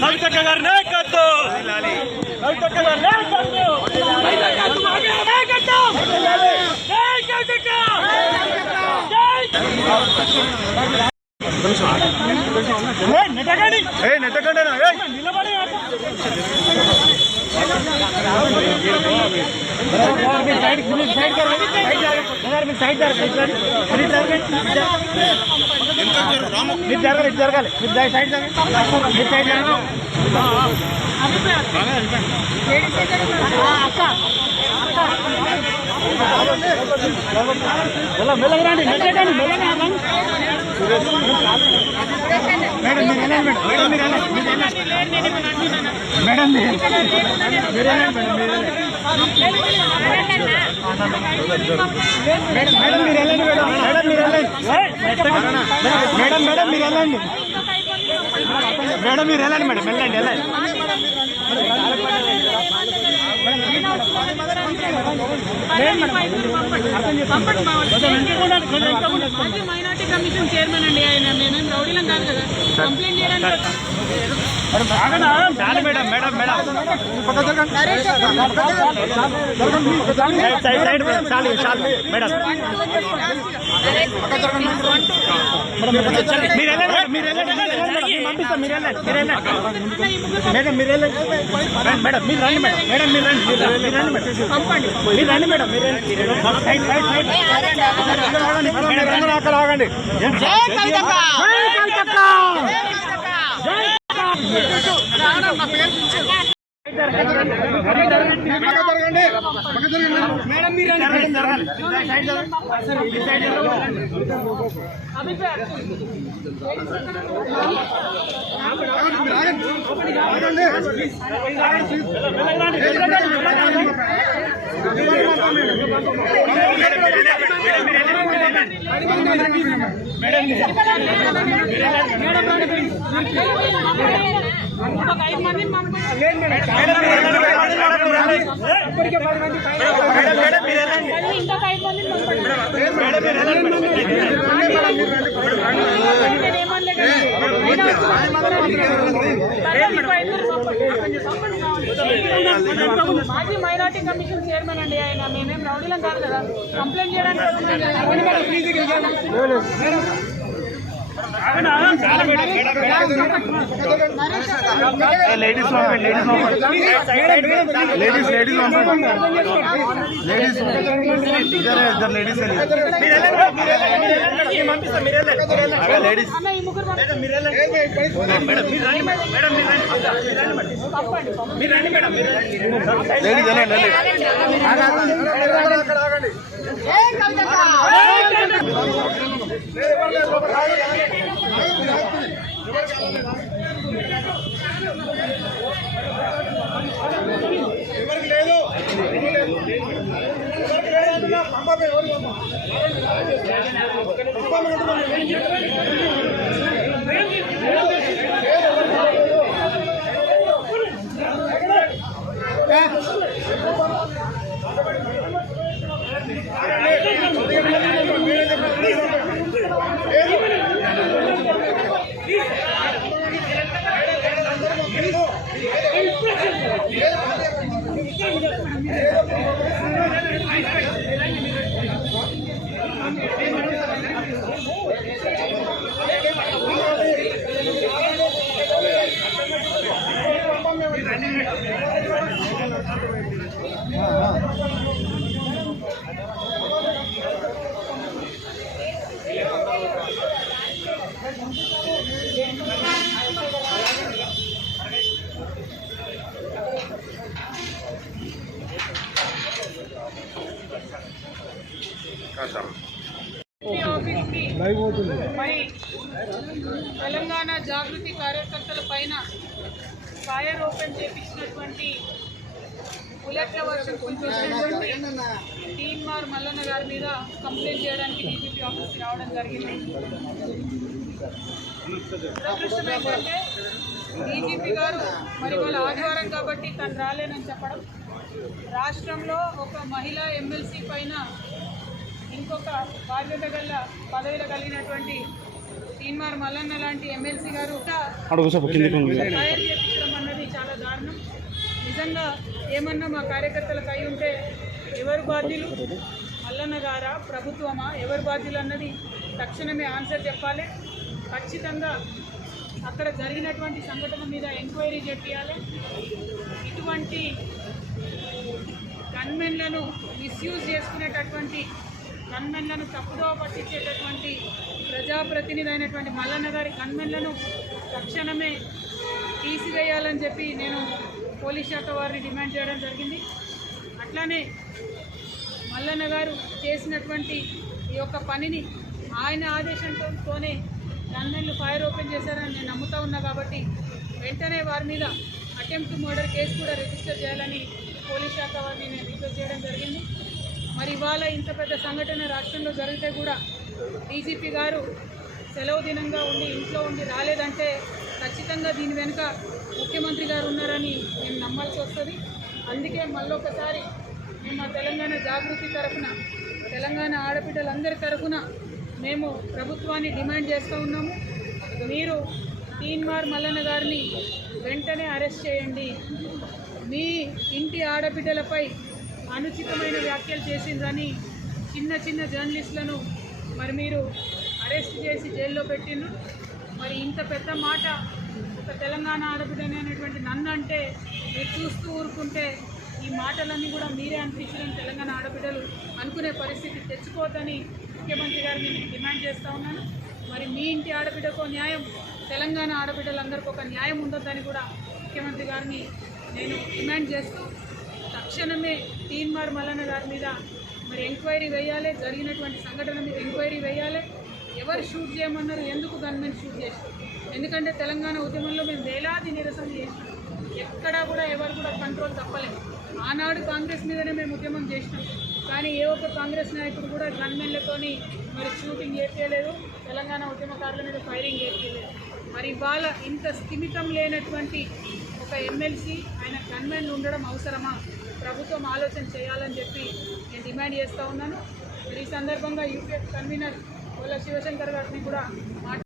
కవితక్క గారి నాయకత్వం, కవితక్క గారి నాయకత్వం, నిలబడి జరగాలి మెల్లగా రండి, మేడం మేడం మీరు వెళ్ళండి మేడం వెళ్ళండి మైనార్టీ కమిషన్ చైర్మన్ అండి ఆయన. మేమేం రౌడీలం కాదు కదా కంప్లైంట్ చేయడానికి. మాజీ మైనార్టీ కమిషన్ చైర్మన్ అండి ఆయన. మేమేం రౌడీలం కాదు కదా కంప్లైంట్ చేయడానికి. లేడీస్ తెలంగాణ జాగృతి కార్యకర్తల పైన ఫైర్ ఓపెన్ చేయించినటువంటి బుల్లెట్ల వర్షం కురిపించినటువంటి టీఎంఆర్ మల్లన్న గారి మీద కంప్లైంట్ చేయడానికి డీజీపీ ఆఫీస్కి రావడం జరిగింది. దురదృష్టం ఏంటంటే డీజీపీ గారు మరి వాళ్ళ ఆదివారం కాబట్టి తను రాలేనని చెప్పడం, రాష్ట్రంలో ఒక మహిళా ఎమ్మెల్సీ పైన ఇంకొక బాధ్యత గల పదవిలో కలిగినటువంటి తీన్మార్ మల్లన్న లాంటి ఎమ్మెల్సీ గారు ఫైర్ చేయించడం అన్నది చాలా దారుణం. నిజంగా ఏమన్నా మా కార్యకర్తలకు అయి ఉంటే ఎవరు బాధ్యులు, మల్లన్న గారా ప్రభుత్వమా, ఎవరు బాధ్యులు అన్నది తక్షణమే ఆన్సర్ చెప్పాలి. ఖచ్చితంగా అక్కడ జరిగినటువంటి సంఘటన మీద ఎంక్వైరీ చేయాలి. ఇటువంటి గన్మెన్లను మిస్యూజ్ చేసుకునేటటువంటి గన్మెన్లను తప్పుదోవ పట్టించేటటువంటి ప్రజాప్రతినిధి అయినటువంటి మల్లన్న గారి గన్మెన్లను తక్షణమే తీసివేయాలని చెప్పి నేను పోలీస్ శాఖ వారిని డిమాండ్ చేయడం జరిగింది. అట్లానే మల్లన్న గారు చేసినటువంటి ఈ యొక్క పనిని ఆయన ఆదేశంతోనే గన్మెన్లు ఫైర్ ఓపెన్ చేశారని నేను నమ్ముతా ఉన్నా కాబట్టి వెంటనే వారి మీద అటెంప్ట్ మర్డర్ కేసు కూడా రిజిస్టర్ చేయాలని పోలీస్ శాఖ వారిని నేను రిక్వెస్ట్ చేయడం జరిగింది. మరి ఇవాళ ఇంత పెద్ద సంఘటన రాష్ట్రంలో జరిగితే కూడా డీజీపీ గారు సెలవు దినంగా ఉండి ఇంట్లో ఉండి రాలేదంటే ఖచ్చితంగా దీని వెనుక ముఖ్యమంత్రి గారు ఉన్నారని నేను నమ్మాల్సి వస్తుంది. అందుకే మళ్ళొకసారి మేము మా తెలంగాణ జాగృతి తరఫున, తెలంగాణ ఆడబిడ్డలందరి తరఫున మేము ప్రభుత్వాన్ని డిమాండ్ చేస్తూ ఉన్నాము. మీరు తీన్మార్ మల్లన్న గారిని వెంటనే అరెస్ట్ చేయండి. మీ ఇంటి ఆడబిడ్డలపై అనుచితమైన వ్యాఖ్యలు చేసిందని చిన్న చిన్న జర్నలిస్టులను మరి మీరు అరెస్ట్ చేసి జైల్లో పెట్టిండ్రు. మరి ఇంత పెద్ద మాట ఒక తెలంగాణ ఆడబిడ్డనేటువంటి నన్ను అంటే మీరు చూస్తూ ఊరుకుంటే ఈ మాటలన్నీ కూడా మీరే అనిపించడం తెలంగాణ ఆడబిడ్డలు అనుకునే పరిస్థితి తెచ్చుకోవద్దని ముఖ్యమంత్రి గారిని నేను డిమాండ్ చేస్తూ ఉన్నాను. మరి మీ ఇంటి ఆడబిడ్డకో న్యాయం, తెలంగాణ ఆడబిడ్డలందరికీ ఒక న్యాయం ఉండొద్దని కూడా ముఖ్యమంత్రి గారిని నేను డిమాండ్ చేస్తూ తక్షణమే తీన్మార్ మల్లన్న గారి మీద మరి ఎంక్వైరీ వేయాలి. జరిగినటువంటి సంఘటన మీద ఎంక్వైరీ వేయాలి. ఎవరు షూట్ చేయమన్నారు, ఎందుకు గన్మెన్ షూట్ చేశారు? ఎందుకంటే తెలంగాణ ఉద్యమంలో మేము వేలాది నిరసన చేసినాం. ఎక్కడా కూడా ఎవరు కూడా కంట్రోల్ తప్పలేదు. ఆనాడు కాంగ్రెస్ మీదనే మేము ఉద్యమం చేసినాం. కానీ ఏ ఒక్క కాంగ్రెస్ నాయకుడు కూడా గన్మెన్లతోని మరి షూటింగ్ చేసేయలేదు, తెలంగాణ ఉద్యమకారుల మీద ఫైరింగ్ చేసేయలేదు. మరి ఇవాళ ఇంత స్థిమితం లేనటువంటి ఒక ఎమ్మెల్సీ ఆయన గన్మెన్ ఉండడం అవసరమా? ప్రభుత్వం ఆలోచన చేయాలని చెప్పి నేను డిమాండ్ చేస్తూ ఉన్నాను. మరి ఈ సందర్భంగా యూపీఎఫ్ కన్వీనర్ శివశంకర్ గారిని కూడా